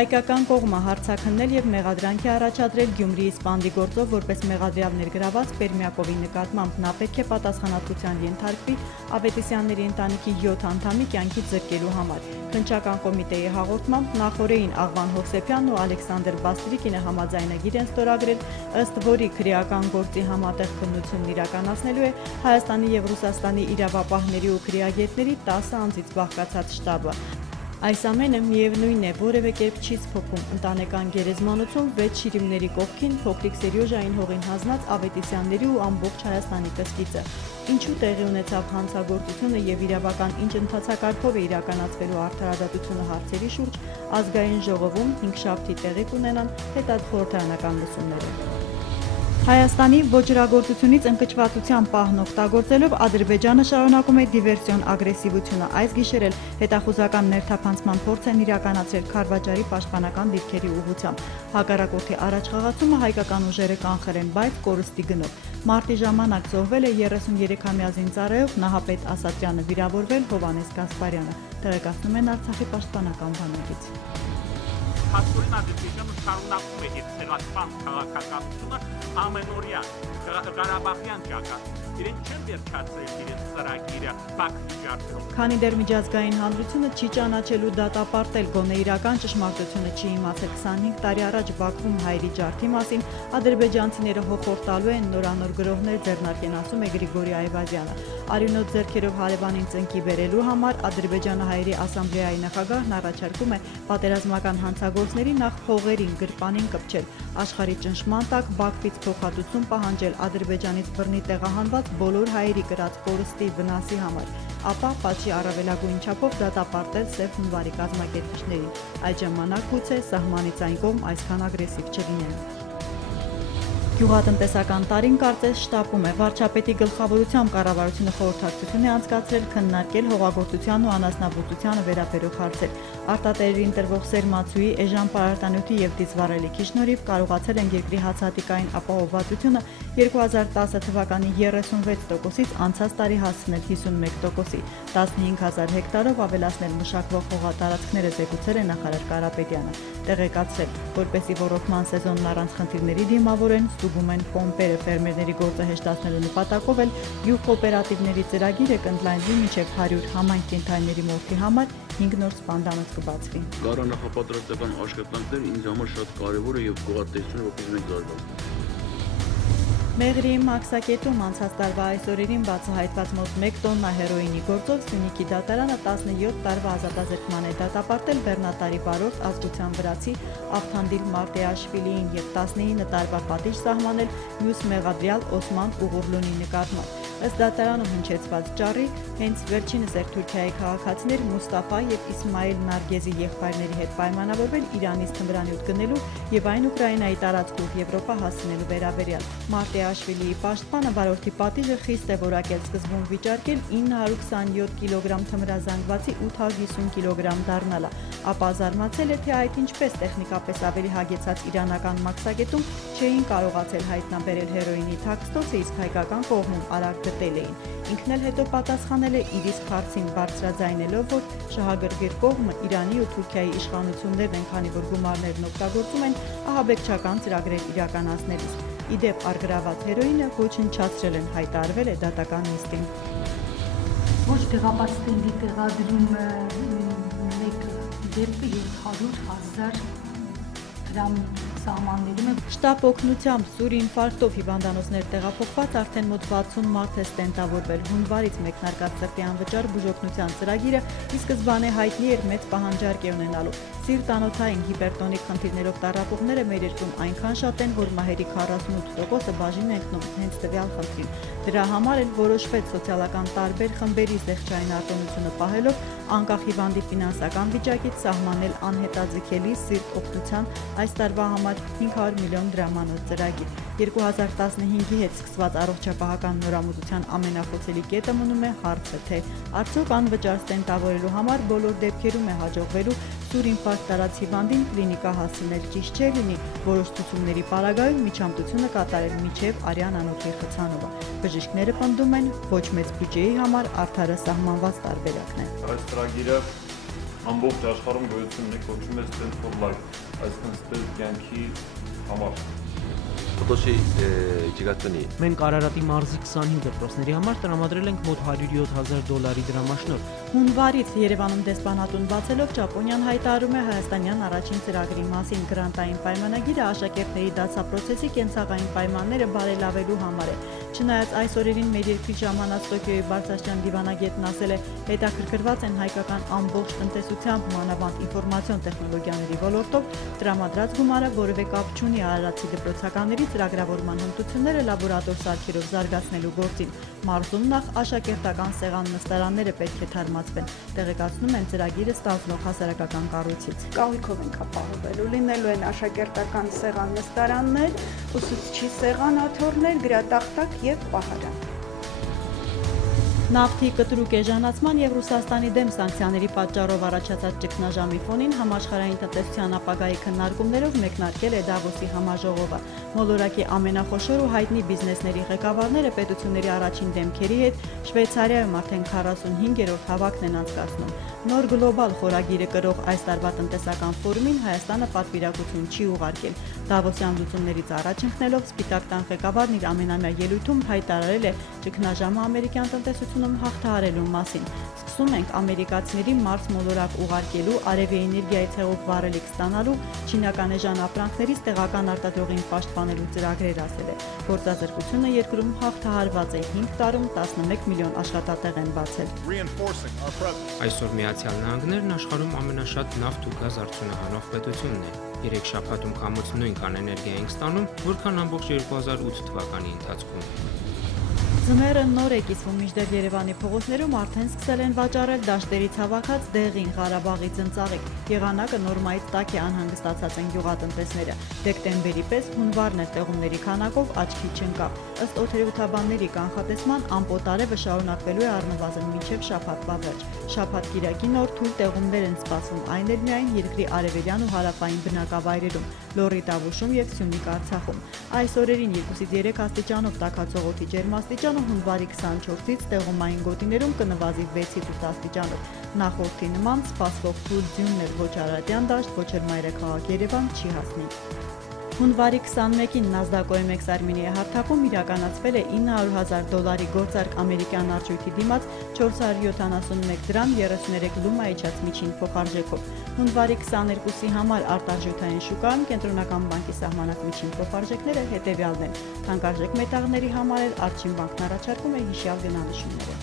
Հայկական կողմը հարցաքննել եւ մեղադրանքի առաջադրել Գյումրիի սպանդի գործով որպես մեղադրյալ ներգրաված Պերմյակովի նկատմամբ նա պետք է պատասխանատվության ենթարկվի Ավետիսյանների ընտանիքի 7 անդամի կյանքից զրկելու համար։ Քննչական կոմիտեի հաղորդմամբ նախորդին Աղվան Հովսեփյանն ու Ալեքսանդր Բաստրիկինը համաձայնագիր են ստորագրել, ըստ որի քրեական գործի համատեղ քննությունն իրականացնելու է Հայաստանի եւ Ռուսաստանի իրավապահների ու քրեագետների 10 անձից բաղկացած շտաբը։ Այս ամենը միևնույն է, որևէ կերպ չի սփոփում ընտանեկան գերեզմանոցում 6 շիրիմների կողքին փոքրիկ Սերյոժային հողին հանձնած Ավետիսյանների ու ամբողջ Հայաստանի կսկիծը։ Ինչու տեղի ունեցավ հանցագործությունը եւ իրավական ինչ ընթացակարգով է իրականացվելու արդարադատությունը հարցերի շուրջ ազգային ժողովում 5 շաբթի տեղի կունենան հետադարձողջանական լսումները։ Հայաստանի ոճրագործությունից ընկճվածության պահն օգտագործելով Ադրբեջանը շարունակում է դիվերսիոն ագրեսիվությունը։ Այս գիշեր էլ հետախուզական ներթափանցման փորձ են իրականացրել Քարվաճարի պաշտպանական դիրքերի ուղղությամբ։ Հակառակորդի առաջխաղացումը հայկական ուժերը կանխել են, բայց կորստի գնով։ Մարտի ժամանակ զոհվել է 33-ամյա զինծառայող Նահապետ Ասատրյանը, վիրավորվել Հովհաննես Գասպարյանը, տեղեկացնում են Արցախի պաշտպանական բանալից։ Հաստորեն Ադրբեջանը շարունակում է իր ցեղասպան քաղաքականությունը ամենօրյա Ղարաբաղյան ճակատում։ Իրենք չեն վերջացրել իրենց ծրագիրը Բաքվի ջարդերով։ Քանի դեռ միջազգային հանրությունը չի ճանաչելու դատապարտել, գոնե իրական ճշմարտությունը չի իմացել 25 տարի առաջ Բաքվում հայերի ջարդի մասին, ադրբեջանցիները հոխորտ տալու են նորանոր գրողներ ձեռնարկեն, ասում է Գրիգորի Այվազյանը։ Արյունոտ ձեռքերով հարևանին ծնկի բերելու համար Ադրբեջանը հայերի ասամբլեայի նախագահն առաջարկում է պատերազմական հանցագործների նախ փողերին, գրպանին կպչել, աշխարհի ճնշման տակ Բաքվից փոխհատուցում պահանջել Ադրբեջանից բռնի տեղահանված բոլոր հայերի կրած կորստի վնասի համար, ապա պատժի առավելագույն չափով դատապարտել Սև հունվարի կազմակերպիչներին։ Այդ ժամանակ գուցե սահմանից այն կողմ այսքան ագրեսիվ չլինեն։ Գյուղատնտեսական տարին կարծես շտապում է։ Վարչապետի գլխավորությամբ կառավարությունը խորհրդակցություն է անցկացրել քննարկել հողագործության ու անասնաբուծությանը վերաբերող հարցեր։ Արտատերերի ընտրվող սերմացուի, էժան պարարտանյութի եւ դիզվառելիքի շնորհիվ կարողացել են երկրի հացահատիկային ապահովվածությունը 2010 թվականի 36%-ից անցած տարի հասցնել 51%-ի, 15000 հեկտարով ավելացնել մշակվող հողատարածքները, զեկուցել է նախարար Կարապետյանը։ Տեղեկացրել, որպեսզի ոռոգման սեզոնն առանց խնդիրների դիմավորեն, ստուգում են պոմպերը, ֆերմերների գործը հեշտացնելու նպատակով էլ յուղ կոոպերատիվների ծրագիրը կընդլայնվի մինչև 100 համայն կենդանիների մորթի համար 5 նոր սպանդանոց կբացվի։ Գառանախապատրաստական աշխատանքները ինձ համար շատ կարևոր է եւ գյուղատնտեսությունը որպես մեկ զարգացում։ Մեղրիի մաքսակետում անցած տարվա այս օրերին բացահայտված մոտ 1 տոննա հերոինի գործով Սյունիքի դատարանը 17 տարվա ազատազրկման է դատապարտել բեռնատարի բարոց ազգության վրացի Ավթանդիլ Մարտեաշվիլիին եւ 19 տարվա պատիժ սահմանել մյուս մեղադրյալ Օսման Ուղուրլունի նկատմամբ։ Ըստ դատարանում հնչեցված ճառի, հենց վերջինս էր Թուրքիայի քաղաքացիներ Մուստաֆա եւ Իսմայել Նարգեզի եղբայրների հետ պայմանավորվել Իրանից թմրանյութ գնելու եւ այն Ուկրաինայի տարածքով Եվրոպա հասցնելու վերաբերյալ։ Մարտեաշվիլիի պաշտպանը վարորդի պատիժը խիստ է որակել, սկզբում վիճարկել 927 կիլոգրամ թմրազանգվածի 850 կիլոգրամ դառնալը, ապա զարմացել է, թե այդ ինչպես տեխնիկապես ավելի հագեցած իրանական մաքսակետում չէին կարողացել հայտնաբերել հերոինի թաքստոցը, իսկ հայկական կողմում արագ գտել էին։ Ինքն էլ հետո պատասխանել է իր իսկ հարցին բարձրաձայնելով, որ շահագրգիռ կողմը Իրանի ու Թուրքիայի իշխանություններն են, քանի որ գումարներն օգտագործում են ահաբեկչական ծրագրեր իրականացնելիս։ Իդեպ առգրաված հերոինը ոչնչացրել են, հայտարարվել է դատական նիստին։ Ոչ տեղապատվելի տեղադրումը մեկ դեպքը 700,000 դրամ սահմաններում է։ Շտապ օգնությամբ սուր ինֆարկտով հիվանդանոցներ տեղափոխված արդեն մոտ 60 մարդ է ստենտավորվել։ Հունվարից մեկնարկած սրտի անվճար բուժօգնության ծրագիրը ի սկզբանե հայտնի էր մեծ պահանջարկ է ունենալու։ Սիրտանոթային հիպերտոնիկ խնդիրներով տառապողները մեր երկրում այնքան շատ են, որ մահերի 48%-ը բաժին է ընկնում հենց տվյալ խնդրին։ Դրա համար էլ որոշվեց սոցիալական տարբեր խմբերի զեղչային արտոնությունը պահելով անկախ հիվանդի ֆինանսական վիճակից սահմանել անհետաձգելի սիրտ օգնության այս տարվա համար 500 միլիոն դրամանոց ծրագիր։ 2015-ի հետ սկսված առողջապահական նորամուծության ամենախոցելի կետը մնում է հարցը, թե արդյոք անվճար ստենտավորելու համար բոլոր դեպքերում է հաջողվելու սուր ինֆարկտ տարած հիվանդին կլինիկա հասցնել, ճիշտ չէ լինի որոշ ցուցումների պարագայում միջամտությունը կատարել միջև արյան անոթի խցանումը։ Բժիշկները պնդում են, ոչ մեծ բյուջեի համար արդարը սահմանված տարբերակն է։ Այս ծրագիրը ամբողջ աշխարհում գոյություն ունի կոչվում է Stand for Life, այսինքն ստել կյանքի համար։ Ֆոտոշի ջիգատոնի։ Մենք Արարատի մարզի 25 դպրոցների համար տրամադրել ենք մոտ $107,000 դրամաշնորհ։ Հունվարից Երևանում դեսպանատուն բացելով Ճապոնիան հայտարարում է հայաստանյան առաջին ծրագրի մասին։ Գրանտային պայմանագիրը աշակերտների դասապրոցեսի կենցաղային պայմանները բարելավելու համար է։ Չնայած այս օրերին մեր երկրի ժամանած Տոկիոյի Բարձրաստիճան դիվանագետն ասել է, հետաքրքրված են հայկական ամբողջ տնտեսությամբ, մանավանդ ինֆորմացիոն տեխնոլոգիաների ոլորտով տրամադրած գումարը որևէ կապ չունի արարատի դպրոցականների ծրագրավորման հմտությունները լաբորատոր սարքերով զարգացնելու գործին։ Մարզում նախ աշակերտական սեղան նստարանները պետք է թարմացվեն, տեղեկացնում են ծրագիրը ստանձնող հասարակական կառույցից։ Կահույքով ենք ապահովելու, լինելու են աշակերտական սեղան նստարաններ, ուսուցչի սեղանաթոռներ, գրատախտակ եւ պահարան։ Նավթի կտրուկ էժանացման եւ Ռուսաստանի դեմ սանկցիաների պատճառով առաջացած ճգնաժամի ֆոնին համաշխարհային տնտեսության ապագայի քննարկումներով մեկնարկել է Դավոսի համաժողովը։ Մոլորակի ամենախոշոր ու հայտնի բիզնեսների ղեկավարները պետությունների առաջին դեմքերի հետ Շվեյցարիայում արդեն 45-րդ հավաքն են անցկացնում։ Նոր գլոբալ խորագիրը կրող այս տարվա տնտեսական ֆորումին Հայաստանը պատվիրակություն չի ուղարկել։ Դավոսյան լուծումներից առաջ ընկնելով Սպիտակ տան ղեկավարն իր ամենամյա ելույթում հայտարարել է ճգնաժամը ամերիկյան տնտեսությունում հաղթահարելու մասին։ Սկսում ենք ամերիկացիների Մարս մոլորակ ուղարկելու, արևի էներգիայից հեղուկ վառելիք ստանալու, չինական էժան ապրանքներից տեղական արտադրողին պաշտպանելու ծրագրեր ասել է։ Գործազրկությունը երկրում հաղթահարված է, 5 տարում 11 միլիոն աշխատատեղ են բացել։ Այսօր Միացյալ Նահանգներն աշխարհում ամենաշատ նավթ ու գազ արդյունահանող պետությունն է։ 3 շաբաթում կամուց նույնքան էներգիա ենք ստանում, որքան ամբողջ 2008 թվականի ընթացքում։ Ձմեռը նոր է կիսվում, մինչդեռ Երևանի փողոցներում արդեն սկսել են վաճառել դաշտերից հավաքած դեղին Ղարաբաղի ծնծաղիկ։ Եղանակը նորմայից տաք է, անհանգստացած են գյուղատնտեսները։ Դեկտեմբերի պես հունվարն էլ տեղումների քանակով աչքի չընկավ։ Ըստ օդերևութաբանների կանխատեսման ամպոտ արևը շարունակվելու է առնվազն մինչև շաբաթվա վերջ։ Շաբաթ-կիրակի նոր թույլ տեղումներ են սպասվում, այն էլ միայն երկրի արևելյան ու հարավային բնակավայրերում, Լոռի Տավուշում եւ Սյունիք Արցախում։ Այս օրերին 2-ից 3 աստիճանով տաքացող օդի ջերմաստիճանը հունվարի 24-ից տեղումային գոտիներում կնվազի 6-ից 8 աստիճանով։ Նախորդի նման սպասվող թույլ ձյուններ ոչ Արարատյան դաշտ, ոչ էլ մայրաքաղաք Երևան չի հասնի։ Հունվարի 21-ին NASDAQ OMX Արմենիայի հարթակում իրականացվել է $900,000 գործարք ամերիկյան արժույթի դիմաց 471 դրամ 33 լումա իջած միջին փոխարժեքով։ Հունվարի 22-ի համար արտարժութային շուկայում Կենտրոնական բանկի սահմանած միջին փոխարժեքները հետևյալն են։ Թանկարժեք մետաղների համար էլ Արջին բանկն առաջարկում է հիշյալ գնանշումները։